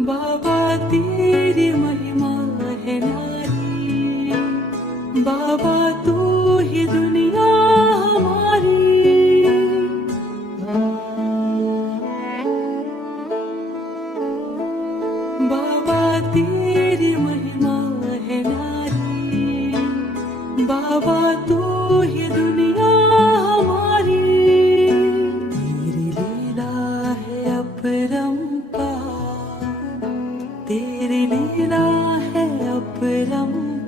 बाबा तेरी महिमा है नारी, बाबा तू ही दुनिया हमारी। बाबा तेरी महिमा है नारी, बाबा तू ही दुनिया हमारी। तेरी लीला है अपरंपार, तेरी लीला है अपरंपार।